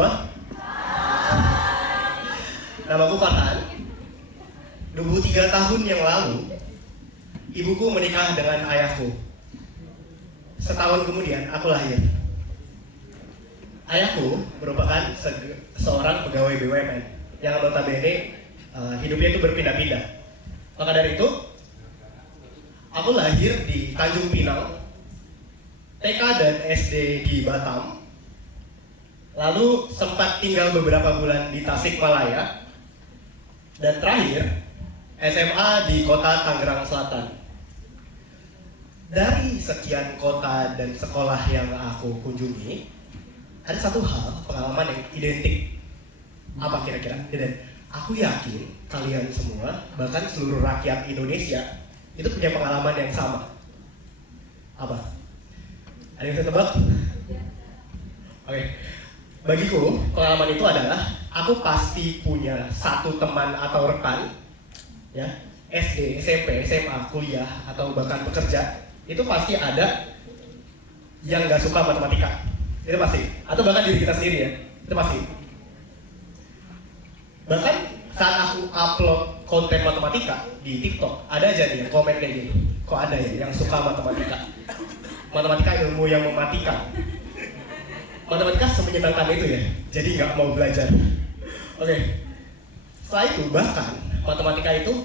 semua. Namaku Farhan. 23 tahun yang lalu, ibuku menikah dengan ayahku. Setahun kemudian, aku lahir. Ayahku merupakan seorang pegawai BUMN yang notabene hidupnya itu berpindah-pindah. Maka dari itu, aku lahir di Tanjung Pinang, TK dan SD di Batam, lalu sempat tinggal beberapa bulan di Tasikmalaya, dan terakhir SMA di kota Tangerang Selatan. Dari sekian kota dan sekolah yang aku kunjungi, ada satu hal, pengalaman yang identik. Apa kira-kira? Dan aku yakin kalian semua, bahkan seluruh rakyat Indonesia, itu punya pengalaman yang sama. Apa? Ada yang bisa tebak? Oke. Bagiku, pengalaman itu adalah aku pasti punya satu teman atau rekan, ya, SD, SMP, SMA, kuliah, atau bahkan bekerja, itu pasti ada yang nggak suka matematika. Itu pasti. Atau bahkan diri kita sendiri, ya, itu pasti. Bahkan saat aku upload konten matematika di TikTok, ada aja nih yang komen kayak gini, kok ada ya yang suka matematika? Matematika ilmu yang mematikan. Matematika semenyenangkan itu ya, jadi nggak mau belajar. Oke. Setelah itu bahkan matematika itu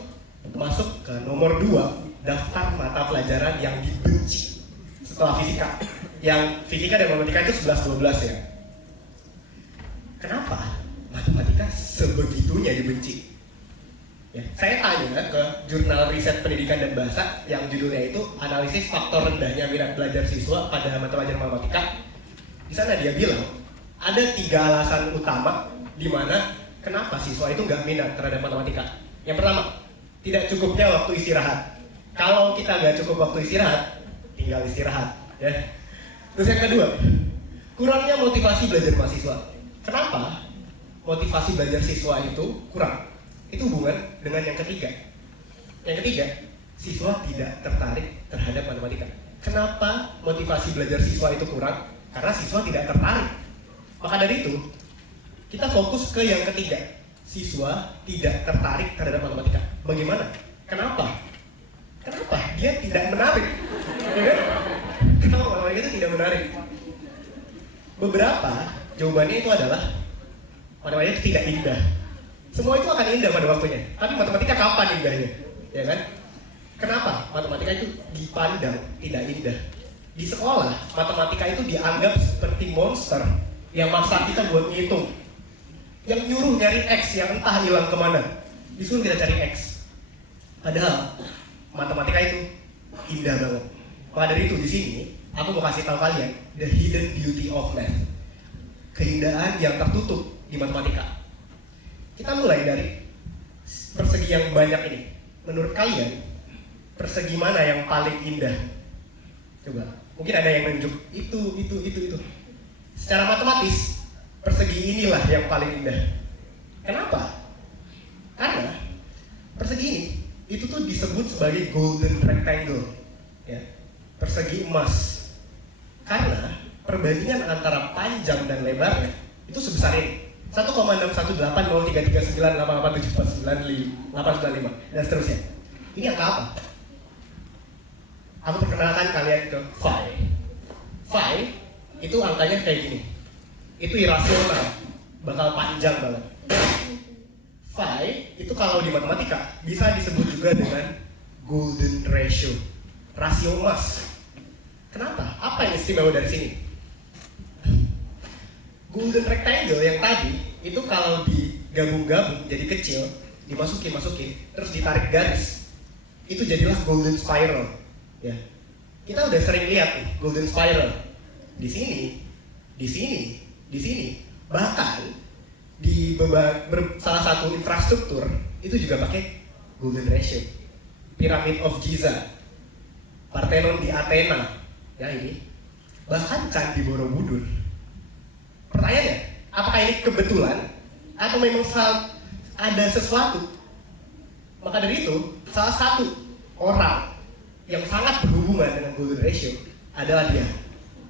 masuk ke nomor 2 daftar mata pelajaran yang dibenci setelah fisika. Yang fisika dan matematika itu 11-12 ya. Kenapa matematika sebegitunya dibenci? Ya, saya tanya ke jurnal riset pendidikan dan bahasa yang judulnya itu analisis faktor rendahnya minat belajar siswa pada mata pelajaran matematika. Di sana dia bilang ada 3 alasan utama di mana kenapa siswa itu nggak minat terhadap matematika. Yang pertama, tidak cukupnya waktu istirahat. Kalau kita nggak cukup waktu istirahat, tinggal istirahat, ya. Terus yang kedua, kurangnya motivasi belajar mahasiswa. Kenapa motivasi belajar siswa itu kurang? Itu hubungan dengan yang ketiga. Yang ketiga, siswa tidak tertarik terhadap matematika. Kenapa motivasi belajar siswa itu kurang? Karena siswa tidak tertarik. Maka dari itu, kita fokus ke yang ketiga. Siswa tidak tertarik terhadap matematika. Bagaimana? Kenapa? Kenapa? Dia tidak menarik. Kenapa matematika itu tidak menarik? Beberapa jawabannya itu adalah matematika itu tidak indah. Semua itu akan indah pada waktunya. Tapi matematika kapan indahnya? Ya kan? Kenapa? Matematika itu dipandang tidak indah. Di sekolah, matematika itu dianggap seperti monster yang maksa kita buat ngitung. Yang nyuruh nyari X yang entah hilang kemana. Disuruh kita cari X. Padahal, matematika itu indah banget. Maka dari itu, di sini, aku mau kasih tahu kalian the hidden beauty of math. Keindahan yang tertutup di matematika. Kita mulai dari persegi yang banyak ini. Menurut kalian, persegi mana yang paling indah? Coba. Mungkin ada yang menunjuk itu. Secara matematis, persegi inilah yang paling indah. Kenapa? Karena persegi ini itu tuh disebut sebagai golden rectangle, ya, persegi emas. Karena perbandingan antara panjang dan lebarnya itu sebesar ini, 1,6180339887495 dan seterusnya. Ini angka apa? Aku perkenalkan kalian ke phi. Phi itu angkanya kayak gini. Itu irasional, bakal panjang banget. Phi itu kalau di matematika bisa disebut juga dengan golden ratio, rasio emas. Kenapa? Apa yang istimewa dari sini? Golden rectangle yang tadi itu kalau digabung-gabung jadi kecil, dimasukin, terus ditarik garis, itu jadilah golden spiral. Ya, kita udah sering lihat nih golden spiral di sini, bahkan di salah satu infrastruktur itu juga pakai golden ratio. Pyramid of Giza, Parthenon di Athena, ya ini, bahkan Candi Borobudur. Pertanyaannya, apakah ini kebetulan atau memang ada sesuatu? Maka dari itu, salah satu orang yang sangat berhubungan dengan golden ratio adalah dia.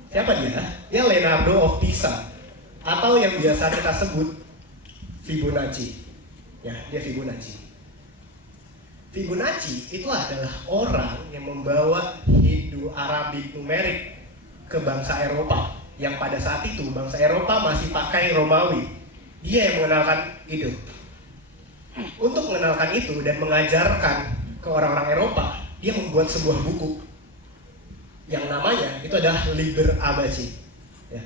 Siapa dia? Dia Leonardo of Pisa. atau yang biasa kita sebut Fibonacci. Ya, dia Fibonacci. Fibonacci itu adalah orang yang membawa Indo-Arabic numerik ke bangsa Eropa, yang pada saat itu bangsa Eropa masih pakai Romawi. Dia yang mengenalkan itu. Untuk mengenalkan itu dan mengajarkan ke orang-orang Eropa, dia membuat sebuah buku yang namanya itu adalah Liber Abaci. Ya.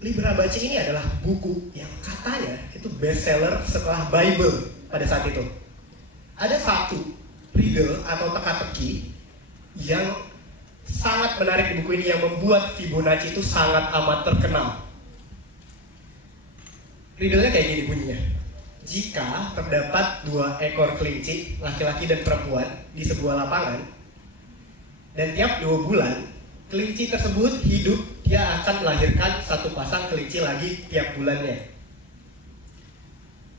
Liber Abaci ini adalah buku yang katanya itu bestseller setelah Bible pada saat itu. Ada satu riddle atau teka-teki yang sangat menarik di buku ini yang membuat Fibonacci itu sangat amat terkenal. Riddle-nya kayak gini bunyinya. Jika terdapat 2 ekor kelinci, laki-laki dan perempuan, di sebuah lapangan, dan tiap 2 bulan, kelinci tersebut hidup, dia akan melahirkan 1 pasang kelinci lagi tiap bulannya.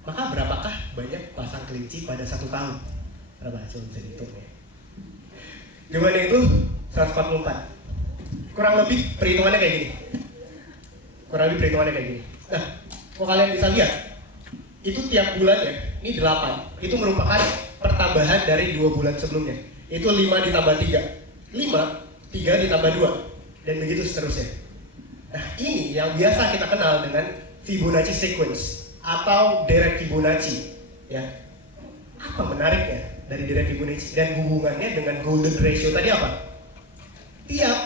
Maka berapakah banyak pasang kelinci pada 1 tahun? Berapa? Coba bisa dihitung ya. Jawabannya itu 144. Kurang lebih perhitungannya kayak gini. Nah, kalau kalian bisa lihat, itu tiap bulannya, ini 8. Itu merupakan pertambahan dari 2 bulan sebelumnya. Itu 5 ditambah 3. 5, 3 ditambah 2. Dan begitu seterusnya. Nah, ini yang biasa kita kenal dengan Fibonacci sequence atau deret Fibonacci. Ya. Apa menariknya dari deret Fibonacci dan hubungannya dengan golden ratio tadi apa? Tiap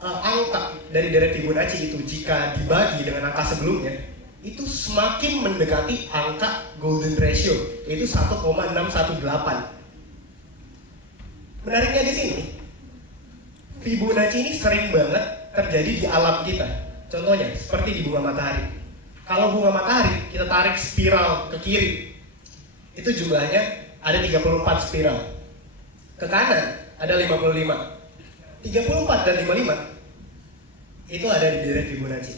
angka dari deret Fibonacci itu jika dibagi dengan angka sebelumnya, itu semakin mendekati angka golden ratio, yaitu 1,618. Menariknya di sini, Fibonacci ini sering banget terjadi di alam kita. Contohnya, seperti di bunga matahari. Kalau bunga matahari, kita tarik spiral ke kiri, itu jumlahnya ada 34 spiral. Ke kanan, ada 55. 34 dan 55, itu ada di deret Fibonacci.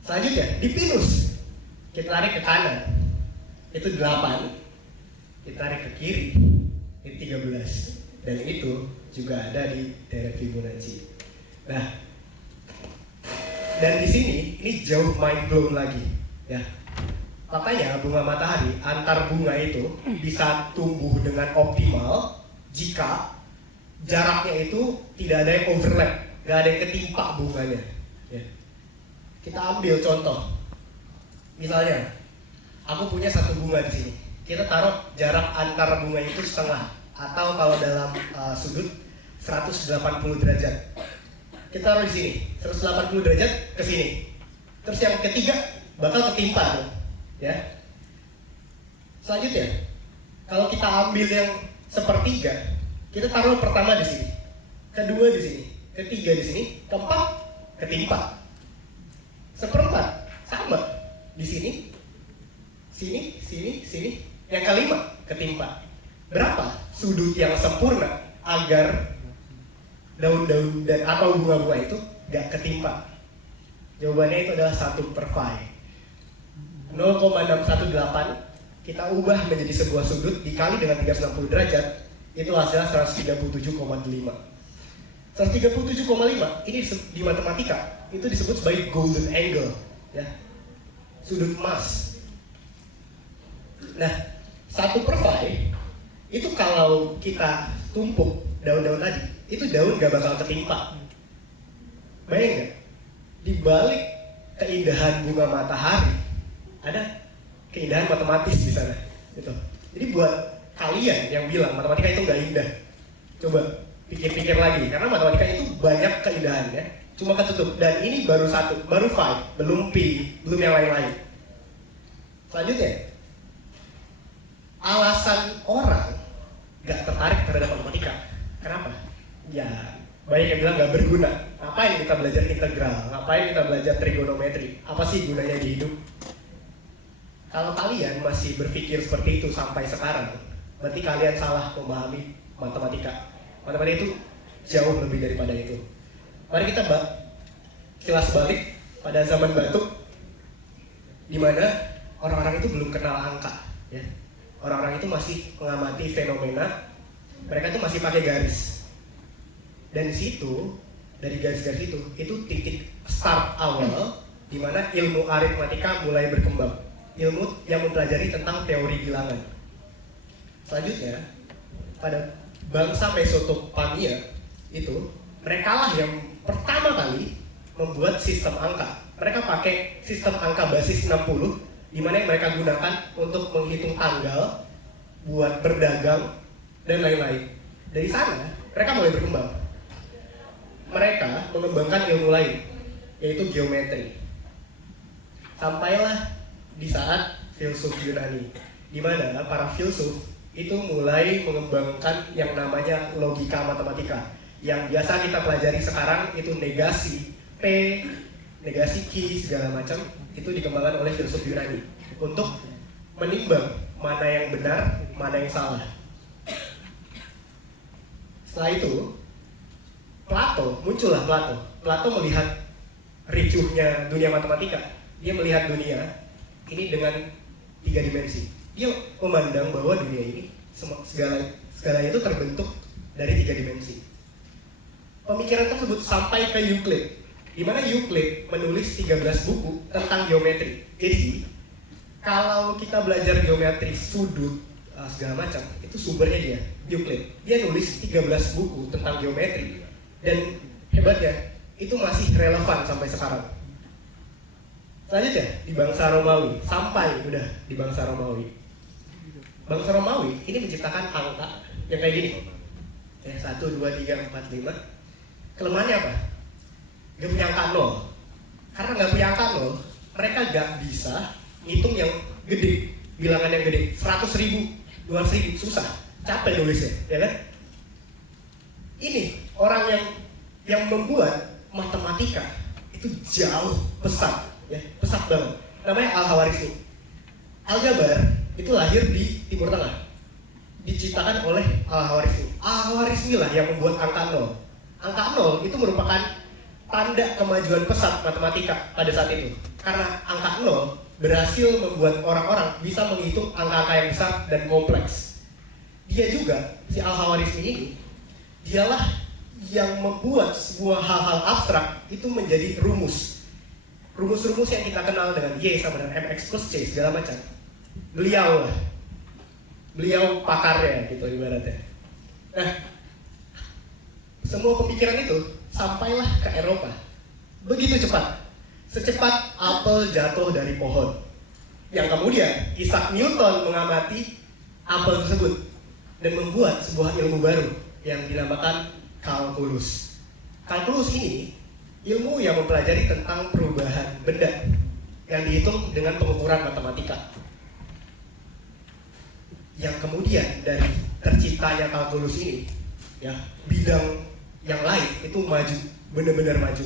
Selanjutnya, di Pinus, kita tarik ke kanan, itu 8, kita tarik ke kiri, itu 13, dan itu juga ada di deret Fibonacci. Nah, dan di sini ini jauh mind blown lagi, ya. Makanya bunga matahari antar bunga itu bisa tumbuh dengan optimal jika jaraknya itu tidak ada yang overlap, nggak ada yang ketimpa bunganya. Ya. Kita ambil contoh, misalnya, aku punya 1 bunga di sini. Kita taruh jarak antar bunga itu setengah, atau kalau dalam sudut 180 derajat. Kita taruh di sini, 180 derajat ke sini. Terus yang ketiga bakal ketimpa, tuh, ya. Selanjutnya, kalau kita ambil yang sepertiga, kita taruh pertama di sini, kedua di sini, ketiga di sini, keempat ketimpa. Seperempat sama di sini, sini, sini, sini. Yang kelima ketimpa. Berapa sudut yang sempurna agar daun-daun dan atau bunga-bunga itu gak ketimpa? Jawabannya itu adalah 1/5. 0,618 kita ubah menjadi sebuah sudut dikali dengan 360 derajat, itu hasilnya 137,5. 137,5 ini di matematika itu disebut sebagai golden angle, ya, sudut emas. Nah, 1/5 itu kalau kita tumpuk daun-daun tadi, itu daun gak bakal ketimpa. Bayang gak? Di balik keindahan bunga matahari ada keindahan matematis di sana. Gitu. Jadi buat kalian yang bilang matematika itu nggak indah, coba pikir-pikir lagi, karena matematika itu banyak keindahannya, cuma ketutup. Dan ini baru 1, baru 5, belum P, belum yang lain-lain. Selanjutnya, alasan orang nggak tertarik terhadap matematika, kenapa? Ya, banyak yang bilang nggak berguna. Ngapain kita belajar integral? Ngapain kita belajar trigonometri? Apa sih gunanya di hidup? Kalau kalian masih berpikir seperti itu sampai sekarang, berarti kalian salah memahami matematika. Matematika itu jauh lebih daripada itu. Mari kita kilas balik pada zaman Batu, di mana orang-orang itu belum kenal angka. Ya. Orang-orang itu masih mengamati fenomena, mereka itu masih pakai garis. Dan di situ, dari garis-garis itu titik start awal di mana ilmu aritmatika mulai berkembang, ilmu yang mempelajari tentang teori bilangan. Selanjutnya, pada bangsa Mesopotamia itu, mereka lah yang pertama kali membuat sistem angka. Mereka pakai sistem angka basis 60, di mana yang mereka gunakan untuk menghitung tanggal, buat berdagang, dan lain-lain. Dari sana, mereka mulai berkembang. Mereka mengembangkan ilmu lain, yaitu geometri. Sampailah di saat filsuf Yunani, di mana para filsuf itu mulai mengembangkan yang namanya logika matematika. Yang biasa kita pelajari sekarang itu negasi P, negasi Q, segala macam, itu dikembangkan oleh filsuf Yunani untuk menimbang mana yang benar, mana yang salah. Setelah itu, muncullah Plato. Plato melihat ricuhnya dunia matematika. Dia melihat dunia ini dengan 3 dimensi. Dia memandang bahwa dunia ini segalanya itu terbentuk dari 3 dimensi. Pemikiran tersebut sampai ke Euclid, di mana Euclid menulis 13 buku tentang geometri. Jadi, kalau kita belajar geometri sudut segala macam, itu sumbernya dia, Euclid. Dia nulis 13 buku tentang geometri, dan hebatnya itu masih relevan sampai sekarang. Selanjutnya di bangsa Romawi, sampai udah di bangsa Romawi. Bangsa Romawi ini menciptakan angka yang kayak gini. 1, 2, 3, 4, 5. Kelemahannya apa? Gak punya angka 0. Karena gak punya angka 0, mereka gak bisa hitung yang gede, bilangan yang gede. 100.000, 200.000, susah, capek nulisnya, ya kan? Ini orang yang membuat matematika itu jauh pesat, ya, pesat banget. Namanya Al-Khawarizmi. Aljabar itu lahir di Timur Tengah, diciptakan oleh Al-Khawarizmi. Al-Khawarizmi lah yang membuat angka 0. Angka 0 itu merupakan tanda kemajuan pesat matematika pada saat itu. Karena angka 0 berhasil membuat orang-orang bisa menghitung angka-angka yang besar dan kompleks. Dia juga, si Al-Khawarizmi ini, dialah yang membuat sebuah hal-hal abstrak itu menjadi rumus. Rumus-rumus yang kita kenal dengan Y sama dengan MX plus C segala macam. Beliau pakarnya gitu ibaratnya. Nah, semua pemikiran itu sampailah ke Eropa. Begitu cepat. Secepat apel jatuh dari pohon. Yang kemudian Isaac Newton mengamati apel tersebut dan membuat sebuah ilmu baru yang dinamakan kalkulus. Kalkulus ini ilmu yang mempelajari tentang perubahan benda yang dihitung dengan pengukuran matematika. Yang kemudian dari terciptanya kalkulus ini, ya, bidang yang lain itu maju, benar-benar maju.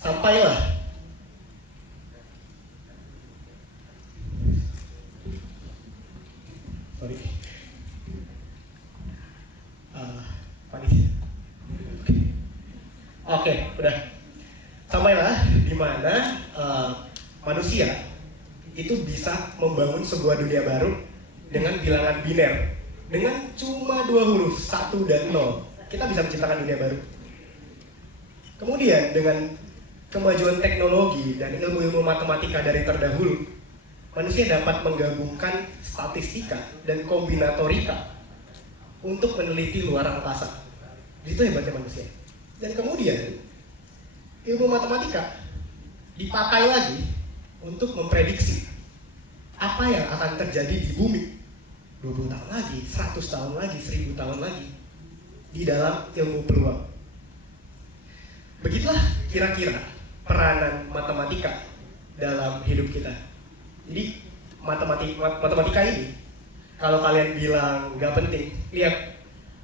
Sampailah Oke, udah. Sampailah di mana manusia itu bisa membangun sebuah dunia baru dengan bilangan biner. Dengan cuma 2 huruf, 1 dan 0. Kita bisa menciptakan dunia baru. Kemudian dengan kemajuan teknologi dan ilmu-ilmu matematika dari terdahulu, manusia dapat menggabungkan statistika dan kombinatorika untuk meneliti luar angkasa. Itu hebatnya manusia. Dan kemudian ilmu matematika dipakai lagi untuk memprediksi apa yang akan terjadi di bumi 20 tahun lagi, 100 tahun lagi, 1000 tahun lagi di dalam ilmu peluang. Begitulah kira-kira peranan matematika dalam hidup kita. Jadi matematika ini, kalau kalian bilang nggak penting, lihat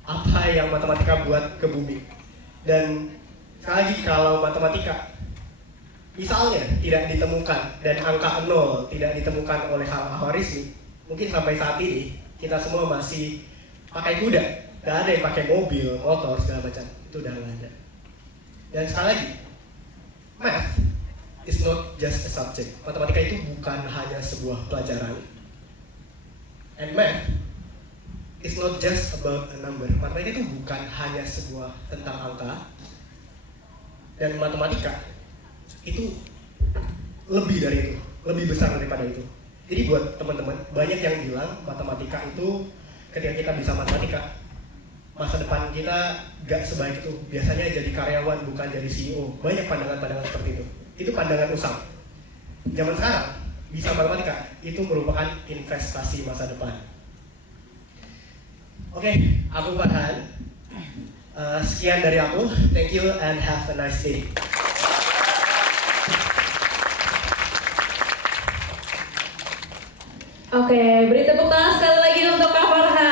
apa yang matematika buat ke bumi. Dan sekali lagi, kalau matematika misalnya tidak ditemukan dan angka 0 tidak ditemukan oleh Al-Khawarizmi, mungkin sampai saat ini kita semua masih pakai kuda, nggak ada yang pakai mobil, motor segala macam, itu udah nggak ada. Dan sekali lagi, math is not just a subject. Matematika itu bukan hanya sebuah pelajaran. And math is not just about a number. Matematika itu bukan hanya sebuah tentang angka. Dan matematika itu lebih dari itu, lebih besar daripada itu. Jadi buat teman-teman, banyak yang bilang matematika itu ketika kita bisa matematika, masa depan kita gak sebaik itu. Biasanya jadi karyawan bukan jadi CEO. Banyak pandangan-pandangan seperti itu. Itu pandangan usang. Zaman sekarang bisa matematika itu merupakan investasi masa depan. Oke, aku Farhan. Sekian dari aku. Thank you and have a nice day. Oke,